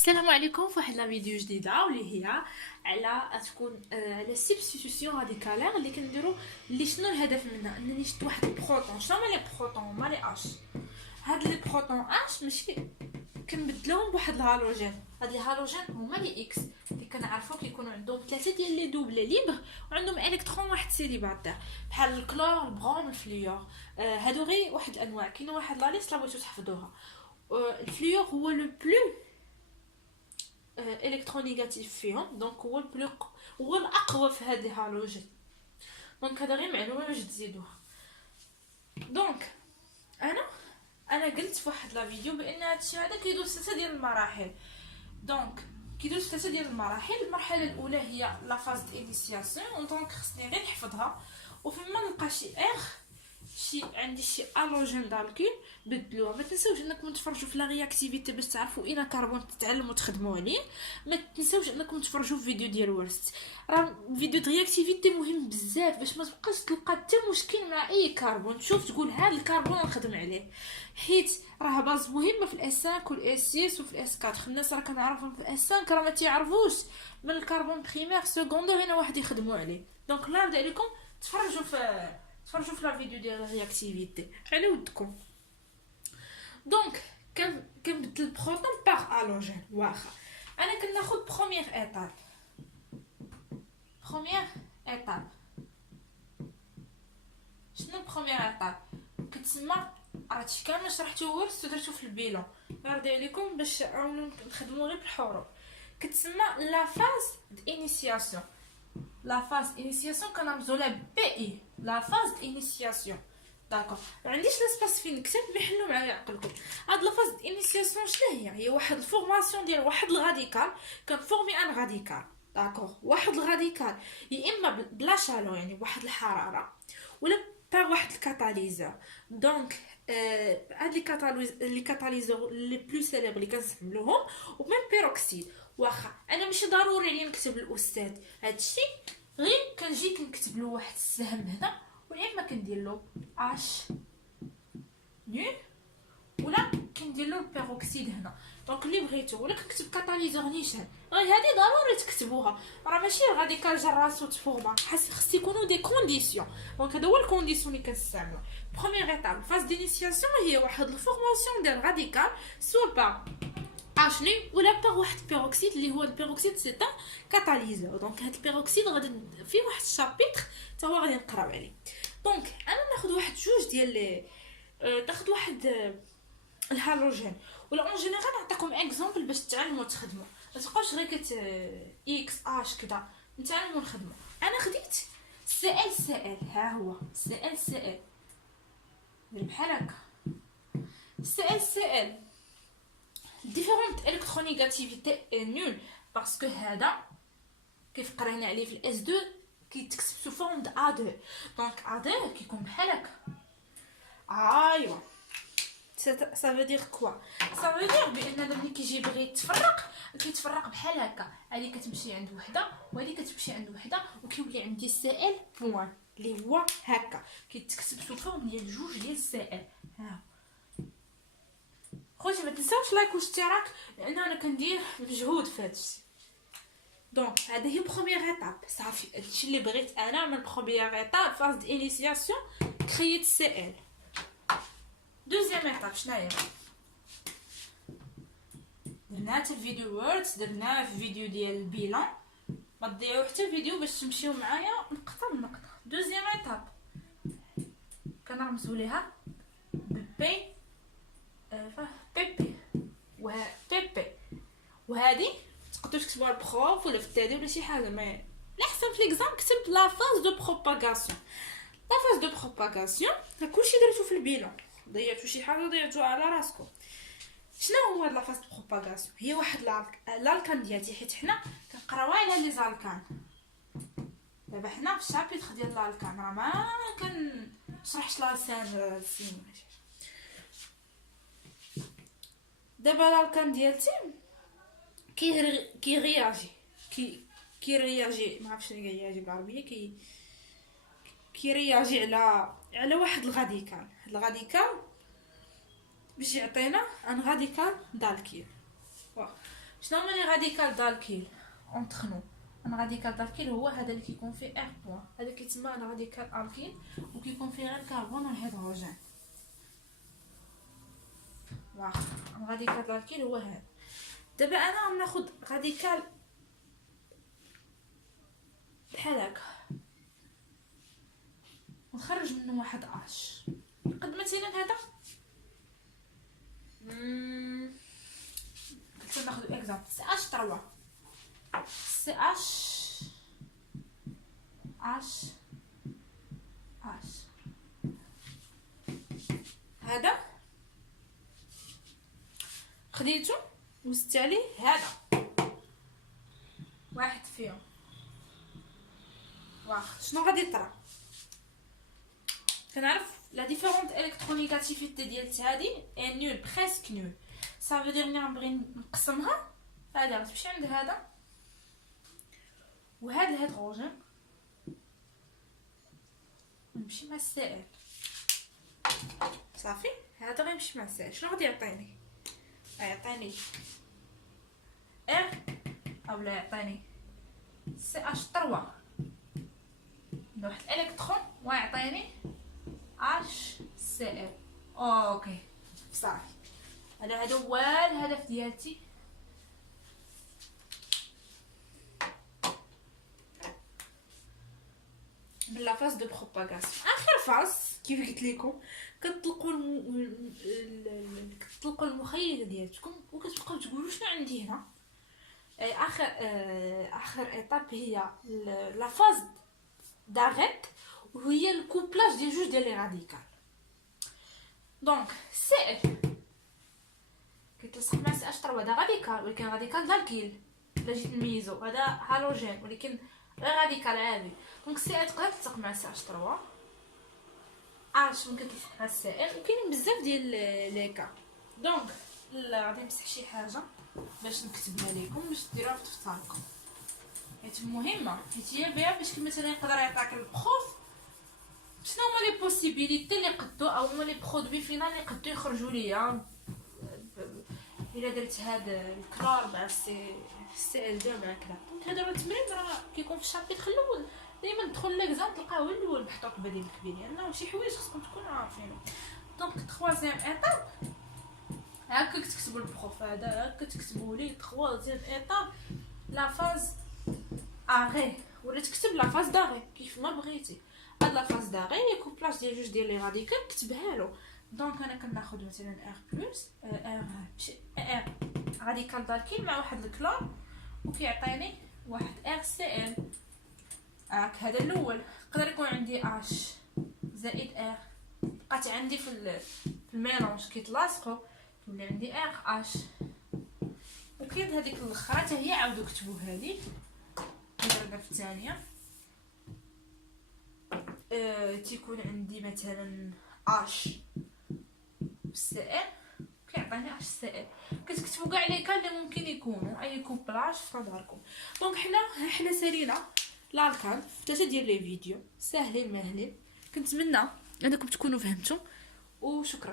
السلام عليكم في واحد لا فيديو جديده واللي هي على تكون على سبستيتيوشن راديكالير اللي كنديروا. اللي شنو الهدف منها؟ انني شفت واحد البروتون. شنو هما لي بروتون؟ هما لي اش. هاد لي بروتون اش ماشي كنبدلوهم بواحد الهالوجين. هاد لي هالوجين هما لي اكس اللي كنعرفوا كيكونوا عندهم ثلاثه ديال لي دوبل ليبر وعندهم الكترون واحد سيليباتير بحال الكلور البروم الفليور. هادو غير واحد الانواع. كاينه واحد لا ليست لا بغيتو تحفظوها. الفليور هو لو بلو الكترونيغاتيف فيهم، دونك هو الاقوى في هذه الهالوجين. دونك هذا غير معلومه باش تزيدوها. دونك انا قلت في واحد لا فيديو بان هادشي هذا كيدوز 3 ديال المراحل. دونك كيدوز 3 ديال المراحل. المرحله الاولى هي لا فاز دينيسياسيون، دونك خصني غير نحفظها. وفيما نلقى شي عندي شي الوجين دالكين بدلوها. ما تنساوش انكم تفرجوا في لا رياكتيفيتي باش تعرفوا اين كربون تتعلموا تخدموا عليه. ما تنساوش انكم تفرجوا في فيديو ديال ورست. راه فيديو ديال رياكتيفيتي مهم بزاف باش ما تبقاش تلقى حتى مشكل مع اي كربون. تشوف تقول هذا الكربون نخدم عليه، حيت راه باز مهمه في الاس 5 والاس 6 وفي الاس 4. الناس راه كنعرفهم في الاس 5 راه ما تيعرفوش من الكربون بريمير سكوندير هنا واحد يخدموا عليه. دونك لا نبدا لكم تفرجوا في لا فيديو ديال الرياكتيفيتي على ودكم. دونك كنبدل البروتون باغ الوجين. واخا انا كناخذ بروميير ايطاب. شنو بروميير ايطاب؟ كتسمى هادشي كامل شرحته ورست ودرتو في البيلون. غنرضي عليكم باش نخدموا غير بالحروف. كتسمى لا فاز دينيسياسيون. لا فاز انيسياسيون كنرمزو لها بي اي. لا فاز انيسياسيون. داكوغ ما عنديش لاسباس فين نكتب بيحلوا معايا عقلكم. هاد لا فاز انيسياسيون شنو هي واحد الفورماسيون ديال واحد الغاديكال. كنفورمي ان غاديكال. داكوغ واحد الغاديكال يا اما بلا شالو يعني بواحد الحراره ولا باغ واحد الكاتاليزور. دونك هاد لي كاتاليزور لي بلو سيليبر اللي كنستعملوهم وميم بيروكسيد. واخا انا ماشي ضروري عليا نكتب الاستاذ هادشي، غير كنجي كنكتب له واحد السهم هنا ولا اما كندير له اش ني ولا كندير له البيروكسيد هنا. دونك اللي بغيتو ولا كنكتب كاتاليزور نيشان. غير هادي ضروري تكتبوها، راه ماشي غادي جا راسو تفورما. خاص يكونوا دي كونديسيون. دونك هذا هو الكونديسيون اللي كنستعملو. بروميير ايتاب فاز دينيسياسيون هي واحد الفورماسيون ديال غاديكال سوا با اشني ولا باغ واحد البيروكسيد اللي هو البيروكسيد سي ان كاتاليزور. دونك هاد البيروكسيد غادي فيه واحد الشابيتر حتى هو غادي نقراو عليه. دونك انا ناخذ واحد جوج ديال ناخذ واحد الهالوجين ولا اون جينيرال نعطيكم اكزامبل باش تعلموا تخدموا. ما تبقاوش غير اكس اش كذا، نتعلموا نخدموا. انا خديت سي ال ها هو سي ال بحال هكا. سي ال différente électronégativité est nulle parce que هذا كيف قرينا عليه في الاس 2 كيتكتب سو فورم د A2. دونك A2 كيكون بحال هكا. ايوا ça veut dire quoi؟ ça veut dire بان ملي كيجي بغي كيتفرق بحال هكا. هذه كتمشي عند وحده وهذه كتمشي عند وحده وكيولي عندي سي ال بوين اللي هو هكا كيتكتب سو فورم ديال جوج ديال سي ال. ها خوتي ما تنساوش لايك واشتراك لان انا كندير مجهود في هادشي. دونك هذه هي بروميير ايتاب. صافي هادشي اللي بغيت انا من بروميير ايتاب فاز دينيسياسيون كرييت سي ال. دوزيام ايتاب شناهي؟ درنا حتى الفيديو ووردز، درناه في فيديو ديال البيلان. ما تضيعوا حتى الفيديو باش تمشيو معايا نقطه بنقطه. دوزيام ايتاب كنرمزوا ليها بي بيبي وهذه تقدروا تكتبوها البروف ولا في التادي ولا شي حاجه. ما الاحسن في ليكزام كتبت لا فاز دو بروباغاسيون. لا فاز دو بروباغاسيون كلشي درتو في البيلون. ضيعتوا شي حاجه ضيعتوها على راسكم. شنو هو لا فاز دو بروباغاسيون؟ هي واحد الالكان ديالتي، حيت حنا كنقراو على لي زالكان. دابا حنا في الشابيتر ديال الالكان راه ما كنشرحش لا سين. دابا الالكان ديالتي كيرياجي ما عرفتش شنو كيرياجي بالعربيه. كيرياجي على واحد الغاديكال باش يعطينا ان راديكال دالكيل. شنو هما لي راديكال دالكيل اونتر نو؟ ان راديكال دالكيل هو هذا اللي كيكون فيه ار بوين، هذا كيتسمى ان راديكال الكيل وكيكون فيه غير كربون والهيدروجين. واخا ان راديكال دالكيل هو هذا. دابا انا غناخذ راديكال بحال هكا ونخرج منه واحد اش، قد مثلا هذا قلت ناخذ اكزامبل سي اش 3 سي اش هذا خديتو وزدت عليه هذا واحد فيهم. واخا شنو غادي يطرا؟ كنعرف لا ديفيرونت الكترونيغاتيفيتي ديال هادي اي نول بريسك نول، صافي دير ملي غنبغي نقسمها هذا غتمشي عند هذا وهذا الهيدروجين نمشي مع السائل صافي. هذا غيمشي مع السائل. شنو غادي يعطيني؟ يعطيني ار اولا يعطيني سي اش 3 واحد الالكترون ويعطيني اش سي ال. اوكي صافي. هذا هو الهدف ديالتي. من لا فاز دو بروباغاسيون اخر فاز كيف قلت لكم كتطلقوا كتطلقوا المخيله ديالكم وكتبقاو تقولوا شنو عندي هنا. اخر ايطاب هي لا فاز داريت وهي الكوبلاج ديال جوج ديال لي راديكال. دونك سي كيتلصق مع سي اش 3 هذا راديكال ولكن راديكال دالكيل الا جيت نميزو هذا هالوجين ولكن غير راديكال عادي. دونك سي تقدر تلصق مع سي اش 3 اش ممكن تلصق مع سي ال وكاينين بزاف ديال لي كا. دونك غادي نمسح شي حاجه باش نكتبها لكم باش ديروها في دفتركم حيت مهمه، حيت هي بها باش مثلا يقدر يعطيك البروف شنو هما لي بوسيبيليتي اللي قدو او هما لي برودوي فينال اللي قدو يخرجوا ليا الا درت هذا الكلور مع سي ال 2 مع كذا. دونك هذا التمرين راه كيكون في الشابيتر الاول دائما تدخل ليكزام تلقاه هو الاول محطوط بديل كبير لانه شي حوايج خصكم تكونوا عارفينه. دونك تخوازيام ايطاب هكا تكتبوا البروف هذا هكا تكتبوا لي تخوازيام ايطاب لا فاز اري ولا تكتب لا فاز داري كيف ما بغيتي. هاد لا فاز داري هي كوبلاج ديال جوج ديال لي راديكال كتبها له. دونك انا كناخذ مثلا ار بلس ار راديكال دالكيل مع واحد الكلور وكيعطيني واحد ار سي ال. هذا الاول يقدر يكون عندي اش زائد ار بقات عندي في الميلونج كيتلاصقوا تولي عندي ار اش. وكاين هذيك الاخرى حتى هي عاودوا كتبوها لي درنا في الثانيه تيكون عندي مثلا اش سي ال كيعطيني اش سي ال. كتكتبوا كاع لي كان اللي ممكن يكونوا اي كوبلاج في داركم. دونك حنا سالينا الالكان في 3 ديال لي فيديو ساهلين ماهلين. كنتمنى انكم تكونوا فهمتوا وشكرا.